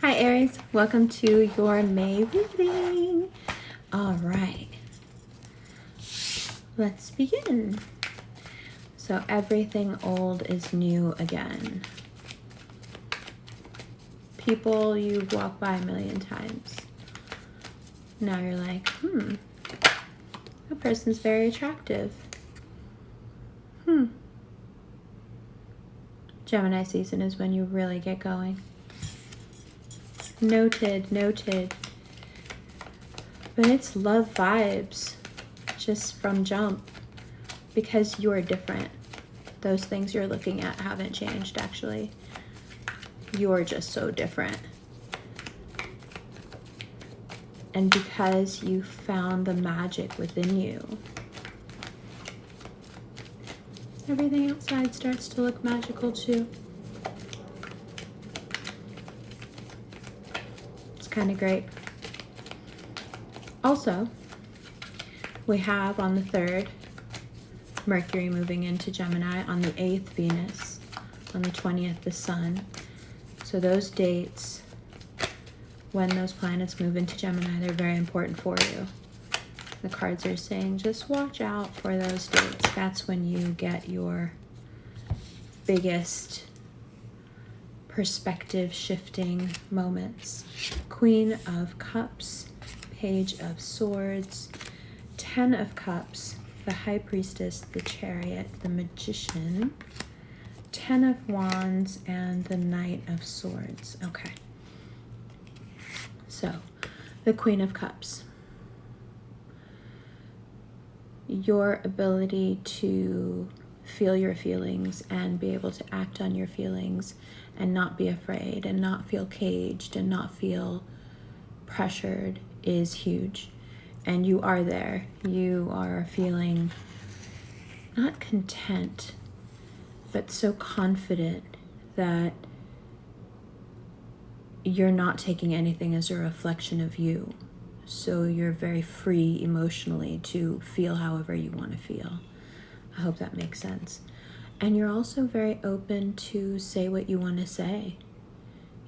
Hi Aries, welcome to your May reading. All right, let's begin. So everything old is new again. People you walk by a million times. Now you're like, that person's very attractive. Gemini season is when you really get going. Noted. But it's love vibes just from jump because you're different. Those things you're looking at haven't changed, actually. You're just so different. And because you found the magic within you, everything outside starts to look magical too. It's kind of great. Also, we have on the 3rd, Mercury moving into Gemini, on the 8th, Venus, on the 20th, the Sun. So those dates, when those planets move into Gemini, they're very important for you. The cards are saying just watch out for those dates. That's when you get your biggest perspective shifting moments. Queen of Cups, Page of Swords, 10 of Cups, the High Priestess, the Chariot, the Magician, 10 of Wands, and the Knight of Swords. Okay. So, the Queen of Cups. Your ability to feel your feelings and be able to act on your feelings and not be afraid and not feel caged and not feel pressured is huge. And you are there. You are feeling not content, but so confident that you're not taking anything as a reflection of you. So you're very free emotionally to feel however you want to feel. I hope that makes sense. And you're also very open to say what you want to say.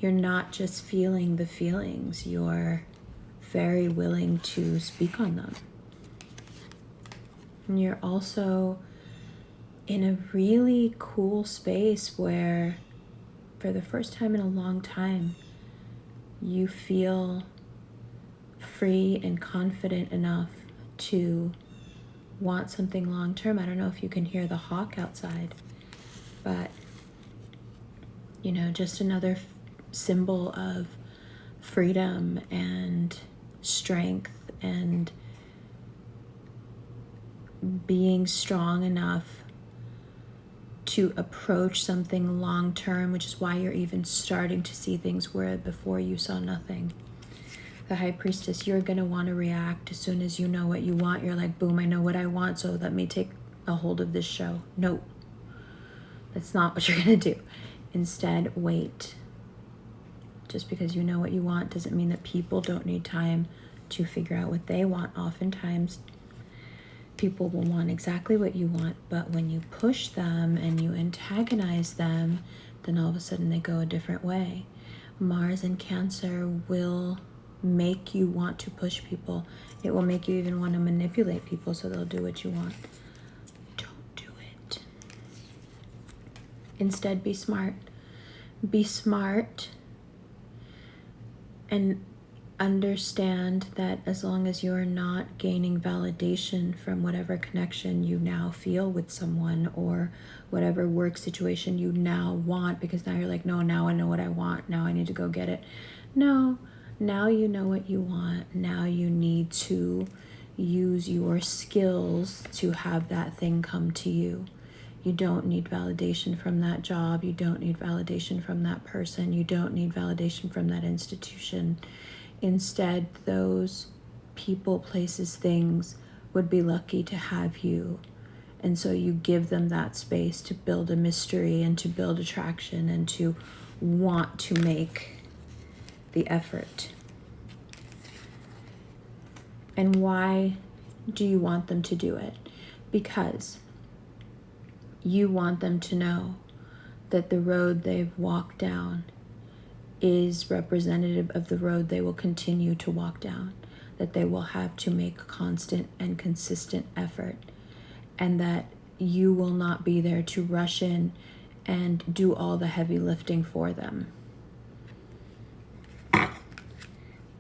You're not just feeling the feelings. You're very willing to speak on them. And you're also in a really cool space where, for the first time in a long time, you feel free and confident enough to want something long term. I don't know if you can hear the hawk outside, but just another symbol of freedom and strength and being strong enough to approach something long term, which is why you're even starting to see things where before you saw nothing. The High Priestess, you're going to want to react as soon as you know what you want. You're like, boom, I know what I want, so let me take a hold of this show. No, that's not what you're going to do. Instead, wait. Just because you know what you want doesn't mean that people don't need time to figure out what they want. Oftentimes, people will want exactly what you want, but when you push them and you antagonize them, then all of a sudden they go a different way. Mars in Cancer will make you want to push people. It will make you even want to manipulate people so they'll do what you want. Don't do it. Instead, be smart. Be smart and understand that as long as you're not gaining validation from whatever connection you now feel with someone or whatever work situation you now want, because now you're like, no, now I know what I want. Now I need to go get it. No, now you know what you want. Now you need to use your skills to have that thing come to you. You don't need validation from that job. You don't need validation from that person. You don't need validation from that institution. Instead, those people, places, things would be lucky to have you. And so you give them that space to build a mystery and to build attraction and to want to make the effort. And why do you want them to do it? Because you want them to know that the road they've walked down is representative of the road they will continue to walk down, that they will have to make constant and consistent effort, and that you will not be there to rush in and do all the heavy lifting for them.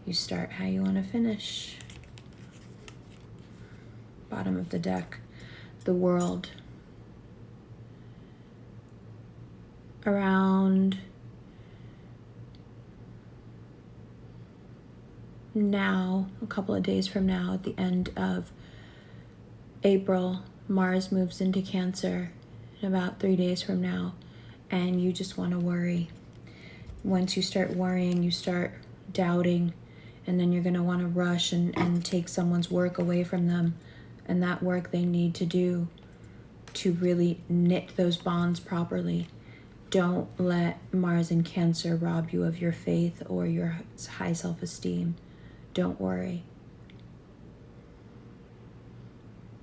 You start how you want to finish. Bottom of the deck, the World. Around now, a couple of days from now, at the end of April, Mars moves into Cancer in about 3 days from now, and you just want to worry. Once you start worrying, you start doubting, and then you're going to want to rush and take someone's work away from them, and that work they need to do to really knit those bonds properly. Don't let Mars in Cancer rob you of your faith or your high self-esteem. Don't worry.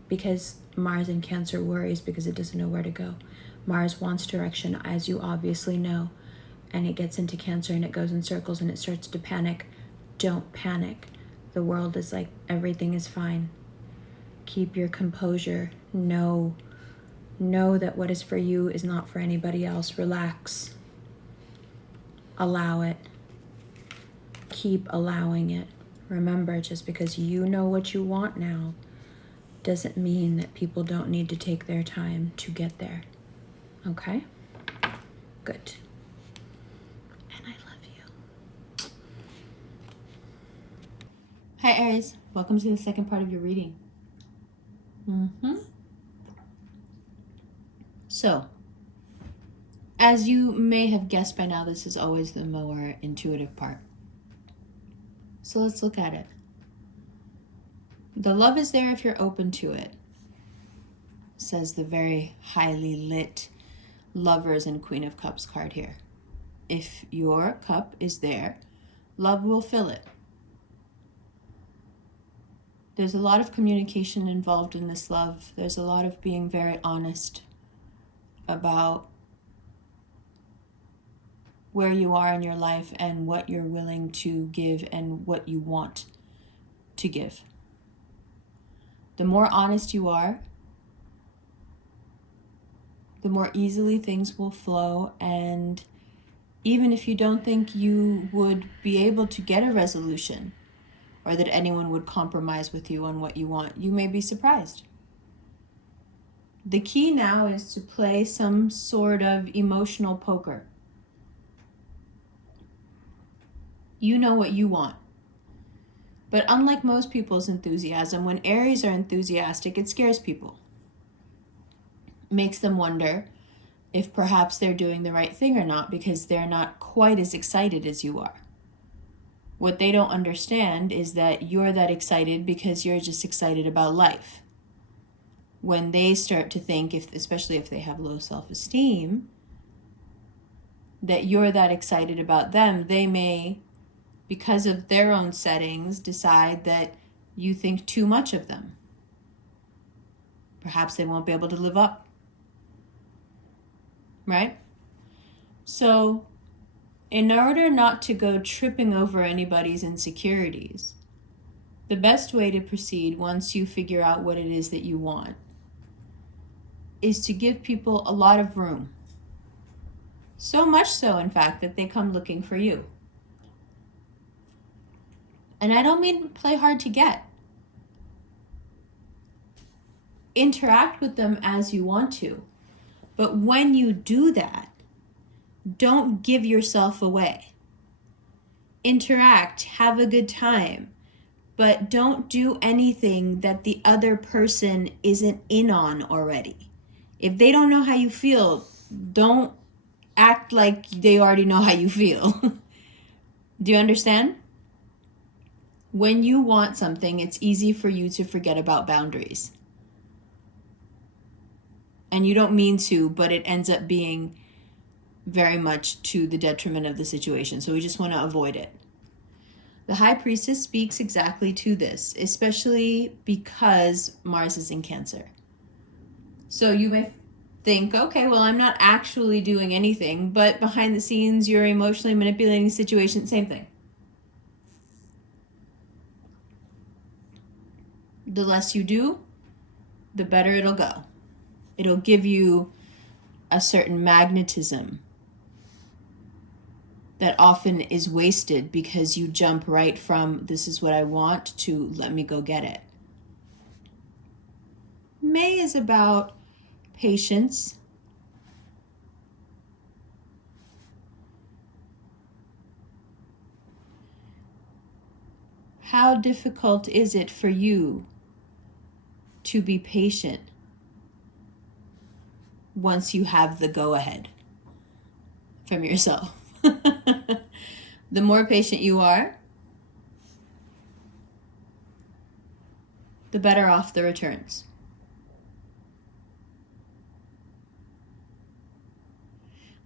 Because Mars in Cancer worries because it doesn't know where to go. Mars wants direction, as you obviously know, and it gets into Cancer and it goes in circles and it starts to panic. Don't panic. The World is like, everything is fine. Keep your composure. Know that what is for you is not for anybody else. Relax. Allow it. Keep allowing it. Remember, just because you know what you want now doesn't mean that people don't need to take their time to get there. Okay? Good. And I love you. Hi, Aries. Welcome to the second part of your reading. So, as you may have guessed by now, this is always the more intuitive part. So let's look at it. The love is there if you're open to it, says the very highly lit Lovers and Queen of Cups card here. If your cup is there, love will fill it. There's a lot of communication involved in this love. There's a lot of being very honest about where you are in your life and what you're willing to give and what you want to give. The more honest you are, the more easily things will flow, and even if you don't think you would be able to get a resolution or that anyone would compromise with you on what you want, you may be surprised. The key now is to play some sort of emotional poker. You know what you want. But unlike most people's enthusiasm, when Aries are enthusiastic, it scares people. It makes them wonder if perhaps they're doing the right thing or not, because they're not quite as excited as you are. What they don't understand is that you're that excited because you're just excited about life. When they start to think, especially if they have low self-esteem, that you're that excited about them, they may, because of their own settings, decide that you think too much of them. Perhaps they won't be able to live up. Right? So, in order not to go tripping over anybody's insecurities, the best way to proceed once you figure out what it is that you want is to give people a lot of room. So much so, in fact, that they come looking for you. And I don't mean play hard to get. Interact with them as you want to. But when you do that, don't give yourself away. Interact, have a good time, but don't do anything that the other person isn't in on already. If they don't know how you feel, don't act like they already know how you feel. Do you understand? When you want something, it's easy for you to forget about boundaries. And you don't mean to, but it ends up being very much to the detriment of the situation. So we just want to avoid it. The High Priestess speaks exactly to this, especially because Mars is in Cancer. So you may think, okay, well, I'm not actually doing anything, but behind the scenes, you're emotionally manipulating situations, same thing. The less you do, the better it'll go. It'll give you a certain magnetism that often is wasted because you jump right from this is what I want to let me go get it. May is about patience. How difficult is it for you to be patient once you have the go-ahead from yourself? The more patient you are, the better off the returns.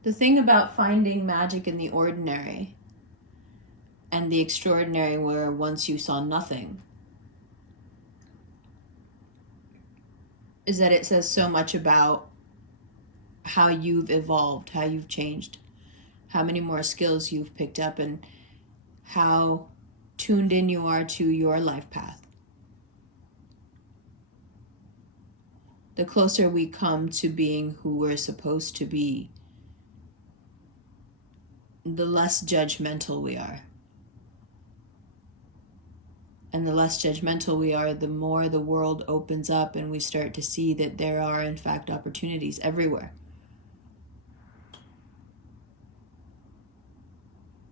The thing about finding magic in the ordinary and the extraordinary where once you saw nothing is that it says so much about how you've evolved, how you've changed, how many more skills you've picked up, and how tuned in you are to your life path. The closer we come to being who we're supposed to be, the less judgmental we are. And the less judgmental we are, the more the world opens up and we start to see that there are, in fact, opportunities everywhere.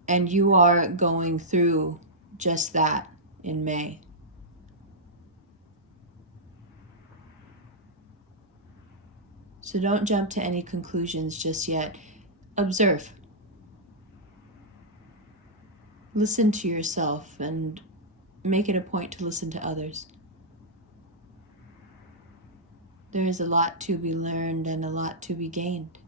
And you are going through just that in May. So don't jump to any conclusions just yet. Observe. Listen to yourself and make it a point to listen to others. There is a lot to be learned and a lot to be gained,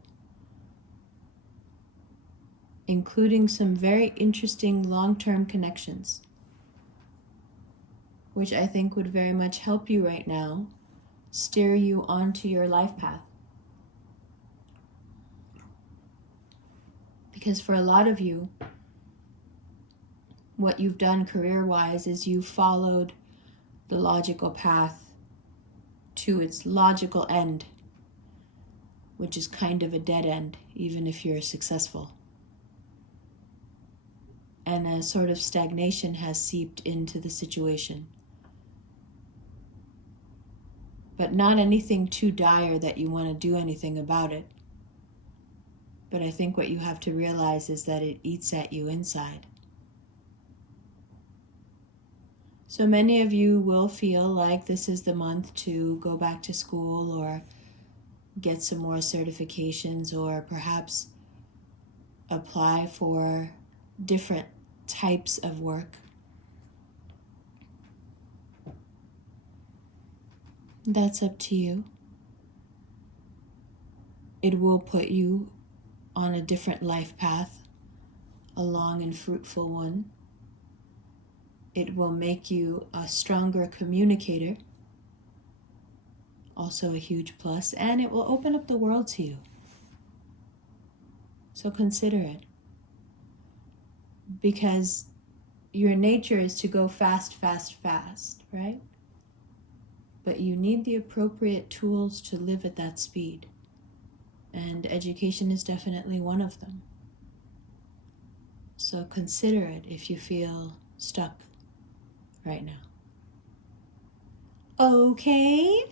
including some very interesting long-term connections, which I think would very much help you right now, steer you onto your life path. Because for a lot of you, what you've done career-wise is you followed the logical path to its logical end, which is kind of a dead end, even if you're successful. And a sort of stagnation has seeped into the situation. But not anything too dire that you want to do anything about it. But I think what you have to realize is that it eats at you inside. So many of you will feel like this is the month to go back to school or get some more certifications or perhaps apply for different types of work. That's up to you. It will put you on a different life path, a long and fruitful one. It will make you a stronger communicator, also a huge plus, and it will open up the world to you. So consider it. Because your nature is to go fast, fast, fast, right? But you need the appropriate tools to live at that speed. And education is definitely one of them. So consider it if you feel stuck right now. Okay.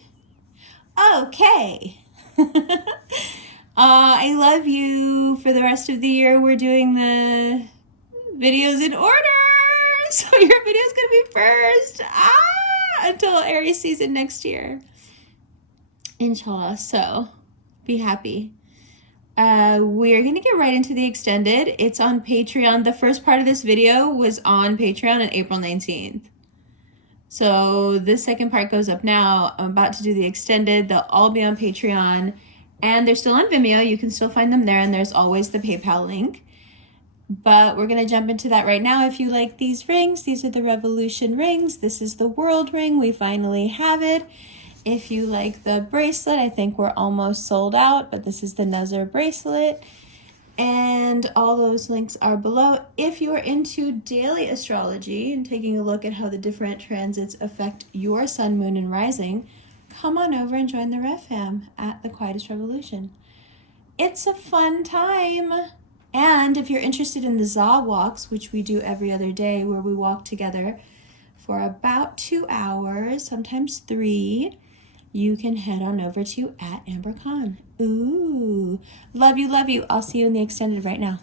I love you. For the rest of the year, we're doing the videos in order. So your video's gonna be first. Until Aries season next year. Inshallah. So be happy. We're going to get right into the extended. It's on Patreon. The first part of this video was on Patreon on April 19th. So this second part goes up now. I'm about to do the extended. They'll all be on Patreon. And they're still on Vimeo. You can still find them there. And there's always the PayPal link. But we're going to jump into that right now. If you like these rings, these are the Revolution rings. This is the World ring. We finally have it. If you like the bracelet, I think we're almost sold out, but this is the Nazar bracelet. And all those links are below. If you are into daily astrology and taking a look at how the different transits affect your sun, moon, and rising, come on over and join the Rev Fam at the Quietest Revolution. It's a fun time. And if you're interested in the ZA walks, which we do every other day, where we walk together for about 2 hours, sometimes 3, you can head on over to @AmberCon. Ooh, love you, love you. I'll see you in the extended right now.